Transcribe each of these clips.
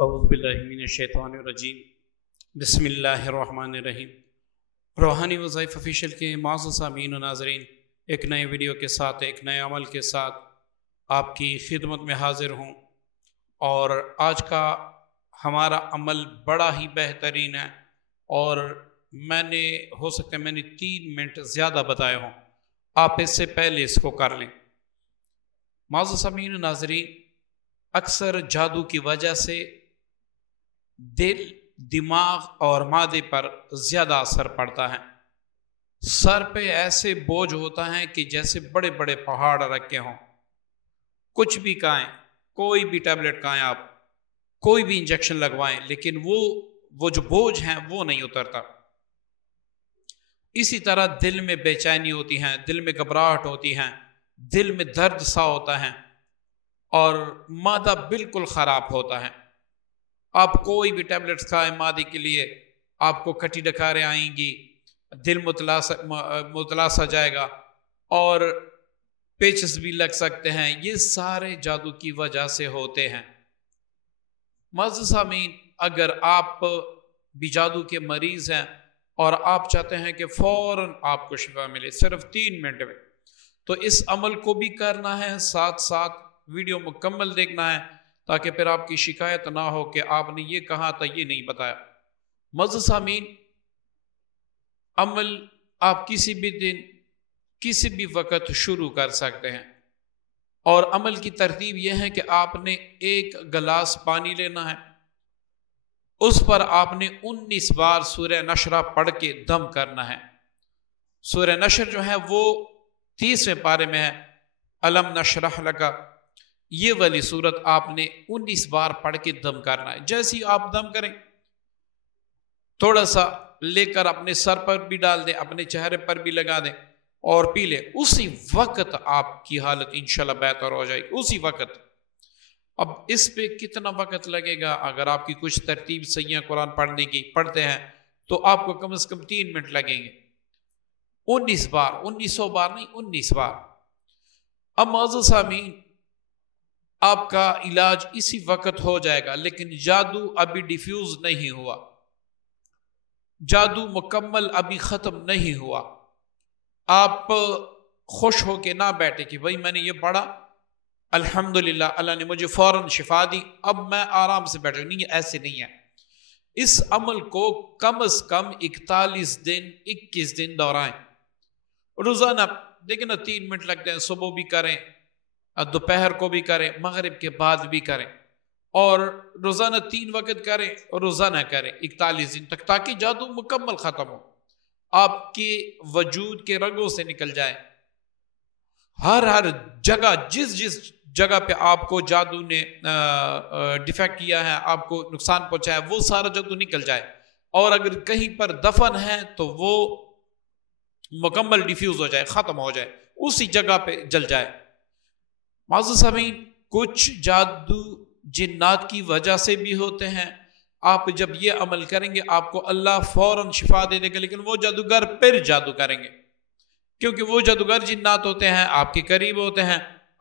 اعوذ باللہ من الشیطان الرجیم بسم اللہ الرحمن الرحیم۔ روحانی وظائف آفیشیل کے معزز سامعین و ناظرین، ایک نئے ویڈیو کے ساتھ، ایک نئے عمل کے ساتھ آپ کی خدمت میں حاضر ہوں، اور آج کا ہمارا عمل بڑا ہی بہترین ہے، اور ہو سکتا ہے میں نے 3 منٹ زیادہ بتائے ہوں، آپ اس سے پہلے اس کو کر لیں۔ معزز سامعین و ناظرین، اکثر جادو کی وجہ سے دل، دماغ اور معدے پر زیادہ اثر پڑتا ہے۔ سر پہ ایسے بوجھ ہوتا ہے کہ جیسے بڑے بڑے پہاڑ رکھے ہوں۔ کچھ بھی کھائیں، کوئی بھی ٹیبلٹ کھائیں، آپ کوئی بھی انجیکشن لگوائیں، لیکن وہ جو بوجھ ہیں وہ نہیں اترتا۔ اسی طرح دل میں بے چینی ہوتی ہے، دل میں گھبراہٹ ہوتی ہے، دل میں درد سا ہوتا ہے، اور معدہ بالکل خراب ہوتا ہے۔ آپ کوئی بھی ٹیبلٹس کھائیں معدے کے لیے، آپ کو کھٹی ڈکاریں آئیں گی، دل متلاشا جائے گا، اور پیچز بھی لگ سکتے ہیں۔ یہ سارے جادو کی وجہ سے ہوتے ہیں۔ معزز سامعین، اگر آپ بھی جادو کے مریض ہیں اور آپ چاہتے ہیں کہ فوراً آپ کو شفا ملے صرف 3 منٹ میں، تو اس عمل کو بھی کرنا ہے، ساتھ ساتھ ویڈیو مکمل دیکھنا ہے، تاکہ پھر آپ کی شکایت نہ ہو کہ آپ نے یہ کہا تھا، یہ نہیں بتایا۔ معزز سامعین، عمل آپ کسی بھی دن، کسی بھی وقت شروع کر سکتے ہیں، اور عمل کی ترتیب یہ ہے کہ آپ نے 1 گلاس پانی لینا ہے، اس پر آپ نے 19 بار سورہ نشر پڑھ کے دم کرنا ہے۔ سورہ نشر جو ہے وہ 30ویں پارے میں ہے، الم نشرح لک، یہ والی صورت آپ نے 19 بار پڑھ کے دم کرنا ہے۔ جیسے ہی آپ دم کریں، تھوڑا سا لے کر اپنے سر پر بھی ڈال دیں، اپنے چہرے پر بھی لگا دیں اور پی لیں، اسی وقت آپ کی حالت انشاءاللہ بہتر ہو جائے گی، اسی وقت۔ اب اس پہ کتنا وقت لگے گا؟ اگر آپ کی کچھ ترتیب صحیح ہے قرآن پڑھنے کی، پڑھتے ہیں، تو آپ کو کم از کم 3 منٹ لگیں گے۔ 19 بار، 1900 بار نہیں، 19 بار۔ اب معزز سامعین، آپ کا علاج اسی وقت ہو جائے گا، لیکن جادو ابھی ڈیفیوز نہیں ہوا، جادو مکمل ابھی ختم نہیں ہوا۔ آپ خوش ہو کے نہ بیٹھے کہ بھائی میں نے یہ پڑھا، الحمدللہ اللہ نے مجھے فوراً شفا دی، اب میں آرام سے بیٹھا۔ نہیں، ایسے نہیں ہے۔ اس عمل کو کم از کم 41 دن، 21 دن دہرائیں، روزانہ۔ دیکھیں نا، 3 منٹ لگتے ہیں، صبح بھی کریں، دوپہر کو بھی کریں، مغرب کے بعد بھی کریں، اور روزانہ 3 وقت کریں، اور روزانہ کریں 41 دن تک، تاکہ جادو مکمل ختم ہو، آپ کے وجود کے رگوں سے نکل جائے۔ ہر جگہ، جس جگہ پہ آپ کو جادو نے ڈیفیکٹ کیا ہے، آپ کو نقصان پہنچایا ہے، وہ سارا جادو نکل جائے، اور اگر کہیں پر دفن ہے تو وہ مکمل ڈیفیوز ہو جائے، ختم ہو جائے، اسی جگہ پہ جل جائے۔ معزز سامعین، کچھ جادو جنات کی وجہ سے بھی ہوتے ہیں۔ آپ جب یہ عمل کریں گے، آپ کو اللہ فوراً شفا دے دے گا، لیکن وہ جادوگر پھر جادو کریں گے، کیونکہ وہ جادوگر جنات ہوتے ہیں، آپ کے قریب ہوتے ہیں،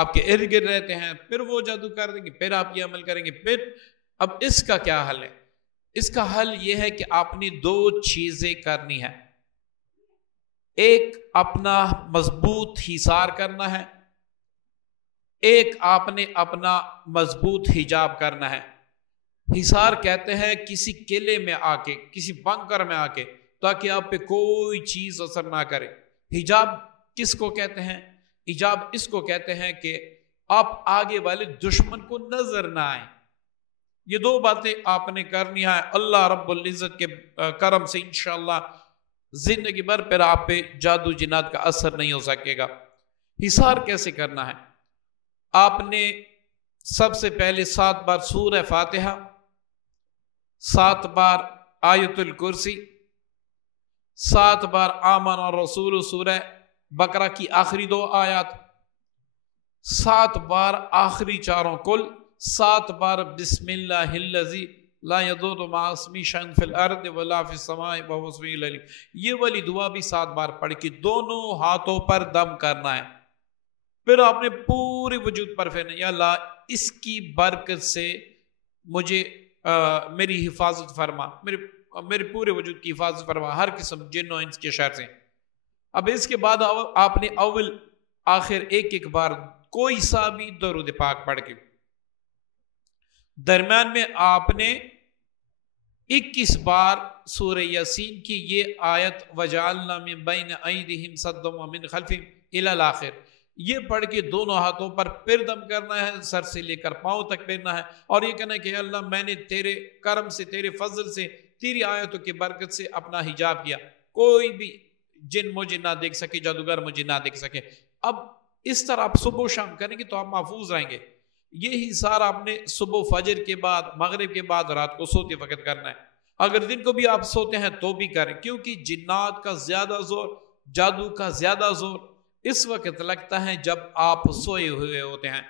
آپ کے ارد گرد رہتے ہیں، پھر وہ جادو کر دیں گے، پھر آپ یہ عمل کریں گے، پھر۔ اب اس کا کیا حل ہے؟ اس کا حل یہ ہے کہ آپ نے 2 چیزیں کرنی ہے۔ ایک، اپنا مضبوط حصار کرنا ہے، ایک آپ نے اپنا مضبوط حجاب کرنا ہے۔ حصار کہتے ہیں کسی قلعے میں آ کے، کسی بنکر میں آ کے، تاکہ آپ پہ کوئی چیز اثر نہ کرے۔ حجاب کس کو کہتے ہیں؟ حجاب اس کو کہتے ہیں کہ آپ آگے والے دشمن کو نظر نہ آئیں۔ یہ 2 باتیں آپ نے کرنی ہے، اللہ رب العزت کے کرم سے انشاءاللہ زندگی بھر پھر آپ پہ جادو جنات کا اثر نہیں ہو سکے گا۔ حصار کیسے کرنا ہے؟ آپ نے سب سے پہلے 7 بار سورہ فاتحہ، 7 بار آیت الکرسی، 7 بار آمن الرسول سورہ بقرہ کی آخری 2 آیات، 7 بار آخری 4 کل، 7 بار بسم اللہ الذی لا یضر مع اسمہ شیء فی الارض ولا فی السماء وہو السمیع العلیم۔ یہ والی دعا بھی 7 بار پڑھ کے دونوں ہاتھوں پر دم کرنا ہے۔ پھر آپ نے پورے وجود پر پھیرنا، یا اللہ اس کی برکت سے مجھے میری حفاظت فرما، میرے پورے وجود کی حفاظت فرما ہر قسم جن و انس کے شر سے۔ اب اس کے بعد آپ نے اول آخر ایک بار کوئی سا بھی درود پاک پڑھ کے، درمیان میں آپ نے 21 بار سورہ یاسین کی یہ آیت وَجَعَلْنَا مِن بَيْنِ أَيْدِهِمْ صَدًّا وَمِنْ خَلْفِهِمْ إِلَى الْآخِرِ، یہ پڑھ کے دونوں ہاتھوں پر پھر دم کرنا ہے، سر سے لے کر پاؤں تک پھرنا ہے، اور یہ کہنا ہے کہ اللہ میں نے تیرے کرم سے، تیرے فضل سے، تیری آیتوں کی برکت سے اپنا حجاب کیا، کوئی بھی جن مجھے نہ دیکھ سکے، جادوگر مجھے نہ دیکھ سکے۔ اب اس طرح آپ صبح و شام کریں گے تو آپ محفوظ رہیں گے۔ یہی سارا آپ نے صبح فجر کے بعد، مغرب کے بعد، رات کو سوتے وقت کرنا ہے۔ اگر دن کو بھی آپ سوتے ہیں تو بھی کریں، کیونکہ جنات کا زیادہ زور، جادو کا زیادہ زور اس وقت لگتا ہے جب آپ سوئے ہوئے ہوتے ہیں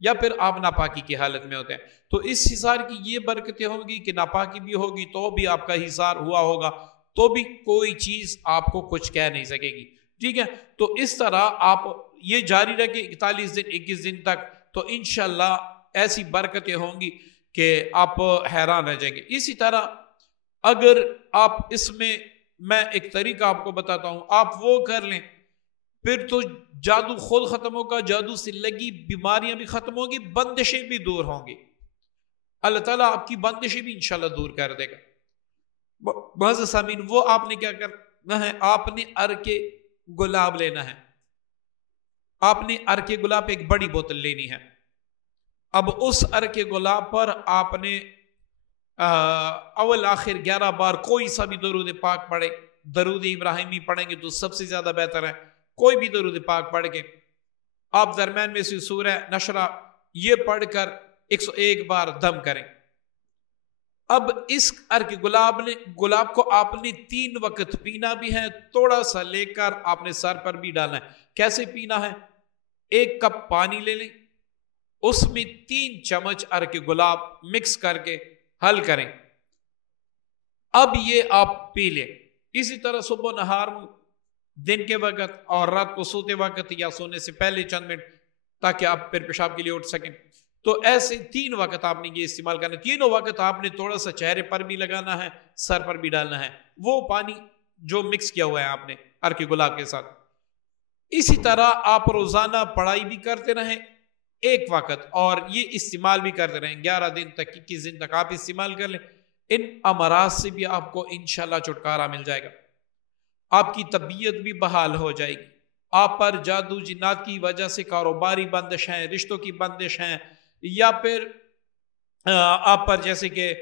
یا پھر آپ ناپاکی کی حالت میں ہوتے ہیں۔ تو اس حصار کی یہ برکتیں ہوں گی کہ ناپاکی بھی ہوگی تو بھی آپ کا حصار ہوا ہوگا، تو بھی کوئی چیز آپ کو کچھ کہہ نہیں سکے گی، ٹھیک ہے؟ تو اس طرح آپ یہ جاری رکھیں 41 دن 21 دن تک، تو انشاءاللہ ایسی برکتیں ہوں گی کہ آپ حیران رہ جائیں گے۔ اسی طرح اگر آپ اس میں ایک طریقہ آپ کو بتاتا ہوں، آپ وہ کر لیں، پھر تو جادو خود ختم ہوگا، جادو سے لگی بیماریاں بھی ختم ہوگی، بندشیں بھی دور ہوں گی، اللہ تعالیٰ آپ کی بندشیں بھی انشاءاللہ دور کر دے گا۔ معزز سامعین، وہ آپ نے کیا کرنا ہے، آپ نے عرق گلاب لینا ہے، آپ نے عرق گلاب ایک بڑی بوتل لینی ہے۔ اب اس عرق گلاب پر آپ نے اول آخر 11 بار کوئی سا بھی درود پاک پڑھے، درود ابراہیمی پڑھیں گے تو سب سے زیادہ بہتر ہے، کوئی بھی درود پاک پڑھ کے آپ درمیان میں سے سورہ نشرہ یہ پڑھ کر 101 بار دم کریں۔ اب اس عرق گلاب کو آپ نے 3 وقت پینا بھی ہے، تھوڑا سا لے کر آپ نے سر پر بھی ڈالنا ہے۔ کیسے پینا ہے؟ 1 کپ پانی لے لیں، اس میں 3 چمچ عرق گلاب مکس کر کے حل کریں، اب یہ آپ پی لیں۔ اسی طرح صبح نہار دن کے وقت اور رات کو سوتے وقت یا سونے سے پہلے چند منٹ، تاکہ آپ پھر پیشاب کے لیے اٹھ سکیں۔ تو ایسے 3 وقت آپ نے یہ استعمال کرنا ہے، تینوں وقت آپ نے تھوڑا سا چہرے پر بھی لگانا ہے، سر پر بھی ڈالنا ہے، وہ پانی جو مکس کیا ہوا ہے آپ نے عرق گلاب کے ساتھ۔ اسی طرح آپ روزانہ پڑھائی بھی کرتے رہیں 1 وقت، اور یہ استعمال بھی کرتے رہیں 11 دن تک، 21 دن تک آپ استعمال کر لیں، ان امراض سے بھی آپ کو انشاءاللہ چھٹکارا مل جائے گا، آپ کی طبیعت بھی بحال ہو جائے گی، آپ پر جادو جنات کی وجہ سے کاروباری بندش ہیں، رشتوں کی بندش ہیں، یا پھر آپ پر جیسے کہ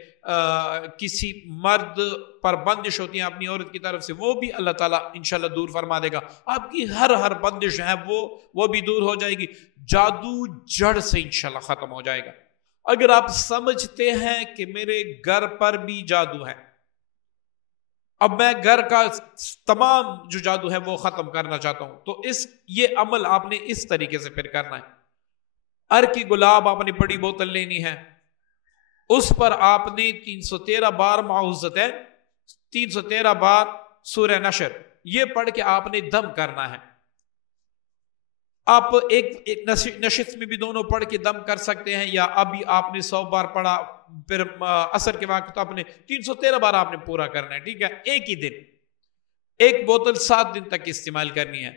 کسی مرد پر بندش ہوتی ہیں اپنی عورت کی طرف سے، وہ بھی اللہ تعالیٰ انشاءاللہ دور فرما دے گا، آپ کی ہر بندش ہے وہ بھی دور ہو جائے گی، جادو جڑ سے انشاءاللہ ختم ہو جائے گا۔ اگر آپ سمجھتے ہیں کہ میرے گھر پر بھی جادو ہے، اب میں گھر کا تمام جو جادو ہے وہ ختم کرنا چاہتا ہوں، تو یہ عمل آپ نے اس طریقے سے پھر کرنا ہے۔ عرق گلاب آپ نے بڑی بوتل لینی ہے، اس پر آپ نے 313 بار معوذتین، 313 بار سورہ نشر یہ پڑھ کے آپ نے دم کرنا ہے۔ آپ ایک نشست میں بھی دونوں پڑھ کے دم کر سکتے ہیں، یا ابھی آپ نے 100 بار پڑھا، پھر عصر کے وقت آپ نے 313 بار آپ نے پورا کرنا ہے، ٹھیک ہے؟ ایک ہی دن 1 بوتل 7 دن تک استعمال کرنی ہے۔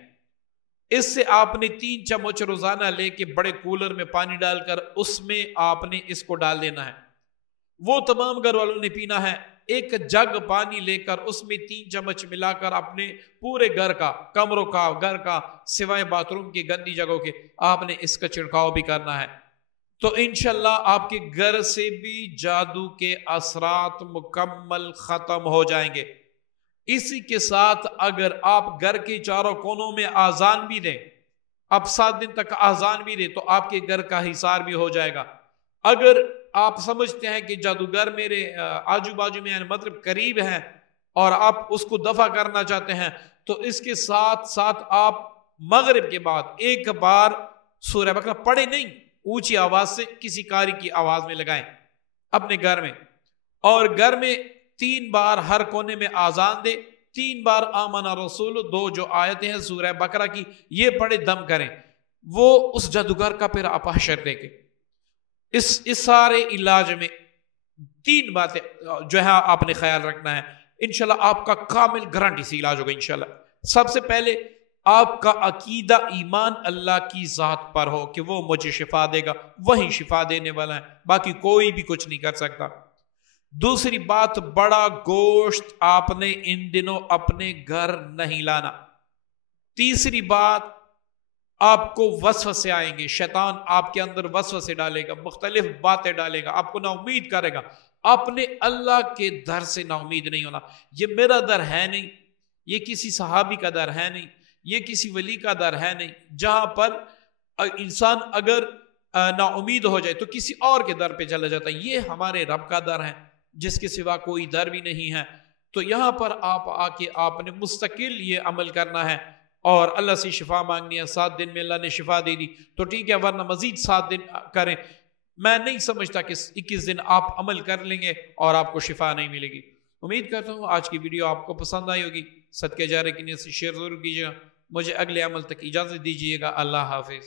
اس سے آپ نے 3 چمچ روزانہ لے کے بڑے کولر میں پانی ڈال کر اس میں آپ نے اس کو ڈال دینا ہے، وہ تمام گھر والوں نے پینا ہے۔ 1 جگ پانی لے کر اس میں 3 چمچ ملا کر اپنے پورے گھر کا، کمروں کا، گھر کا سوائے باتھ روم کی گندی جگہوں کے آپ نے اس کا چھڑکاؤ بھی کرنا ہے، تو انشاءاللہ آپ کے گھر سے بھی جادو کے اثرات مکمل ختم ہو جائیں گے۔ اسی کے ساتھ اگر آپ گھر کے چاروں کونوں میں آذان بھی دیں، اب 7 دن تک آذان بھی دیں، تو آپ کے گھر کا حصار بھی ہو جائے گا۔ اگر آپ سمجھتے ہیں کہ جادوگر میرے آجو باجو میں یعنی مطلب قریب ہیں اور آپ اس کو دفع کرنا چاہتے ہیں، تو اس کے ساتھ ساتھ آپ مغرب کے بعد 1 بار سورہ بقرہ پڑھیں، نہیں اونچی آواز سے کسی قاری کی آواز میں لگائیں اپنے گھر میں، اور گھر میں 3 بار ہر کونے میں آذان دے، 3 بار آمن رسول، 2 جو آیتیں ہیں سورہ بقرہ کی یہ پڑھے، دم کریں، وہ اس جادوگر کا پھر آپ حشر دیکھیں۔ اس سارے علاج میں 3 باتیں جو ہے آپ نے خیال رکھنا ہے، انشاءاللہ آپ کا کامل گارنٹی سے علاج ہوگا انشاءاللہ۔ سب سے پہلے آپ کا عقیدہ ایمان اللہ کی ذات پر ہو کہ وہ مجھے شفا دے گا، وہی شفا دینے والا ہے، باقی کوئی بھی کچھ نہیں کر سکتا۔ دوسری بات، بڑا گوشت آپ نے ان دنوں اپنے گھر نہیں لانا۔ تیسری بات، آپ کو وسوسے آئیں گے، شیطان آپ کے اندر وسوسے ڈالے گا، مختلف باتیں ڈالے گا، آپ کو نا امید کرے گا۔ آپ نے اللہ کے در سے نا امید نہیں ہونا۔ یہ میرا در ہے نہیں، یہ کسی صحابی کا در ہے نہیں، یہ کسی ولی کا در ہے نہیں، جہاں پر انسان اگر نا امید ہو جائے تو کسی اور کے در پہ چلا جاتا ہے۔ یہ ہمارے رب کا در ہے جس کے سوا کوئی در بھی نہیں ہے۔ تو یہاں پر آپ آ کے آپ نے مستقل یہ عمل کرنا ہے اور اللہ سے شفا مانگنی ہے۔ 7 دن میں اللہ نے شفا دے دی تو ٹھیک ہے، ورنہ مزید 7 دن کریں۔ میں نہیں سمجھتا کہ 21 دن آپ عمل کر لیں گے اور آپ کو شفا نہیں ملے گی۔ امید کرتا ہوں آج کی ویڈیو آپ کو پسند آئی ہوگی۔ صدقہ جاریہ کی نیت سے شیئر ضرور کیجیے گا۔ مجھے اگلے عمل تک اجازت دیجیے گا۔ اللہ حافظ۔